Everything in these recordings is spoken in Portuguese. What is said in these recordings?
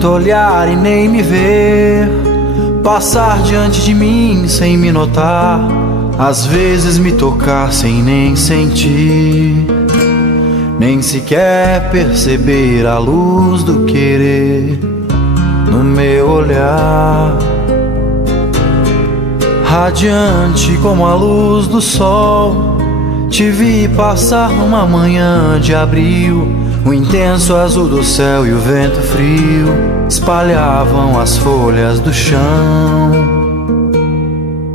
tanto olhar e nem me ver, passar diante de mim sem me notar, às vezes me tocar sem nem sentir, nem sequer perceber a luz do querer no meu olhar. Radiante como a luz do sol, te vi passar numa manhã de abril. O intenso azul do céu e o vento frio espalhavam as folhas do chão.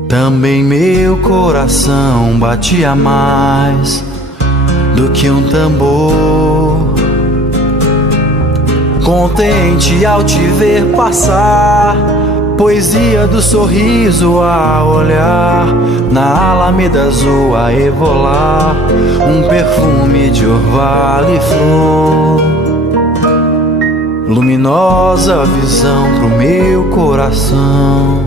Também meu coração batia mais do que um tambor, contente ao te ver passar. Poesia do sorriso a olhar, na alameda azul a evolar, um perfume de orvalho e flor. Luminosa visão pro meu coração.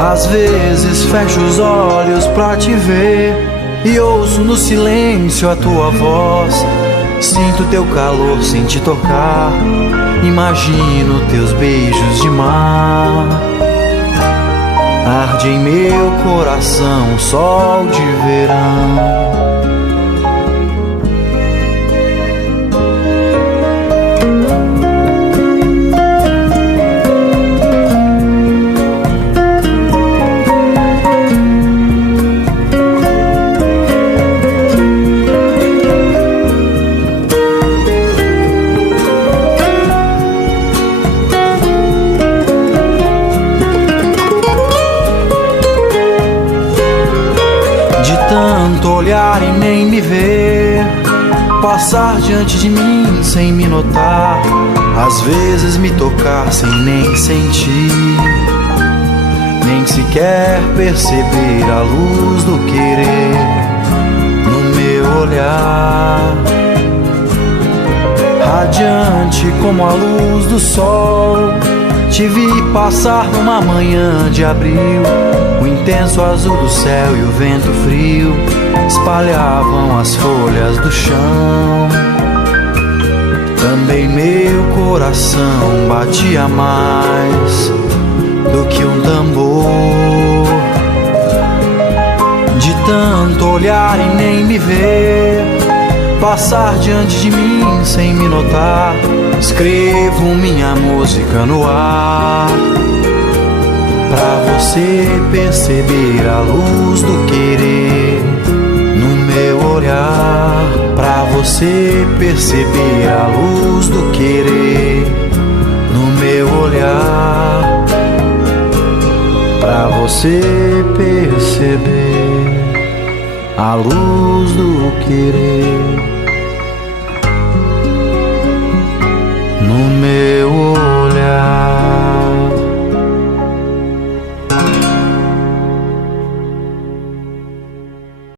Às vezes fecho os olhos pra te ver e ouço no silêncio a tua voz. Sinto teu calor sem te tocar, imagino teus beijos de mar. Arde em meu coração o sol de verão. De tanto olhar e nem me ver, passar diante de mim sem me notar, às vezes me tocar sem nem sentir, nem sequer perceber a luz do querer no meu olhar. Radiante como a luz do sol, te vi passar numa manhã de abril. O intenso azul do céu e o vento frio espalhavam as folhas do chão. Também meu coração batia mais do que um tambor. De tanto olhar e nem me ver, passar diante de mim sem me notar, escrevo minha música no ar, pra você perceber a luz do querer no meu olhar. Pra você perceber a luz do querer no meu olhar. Pra você perceber a luz do querer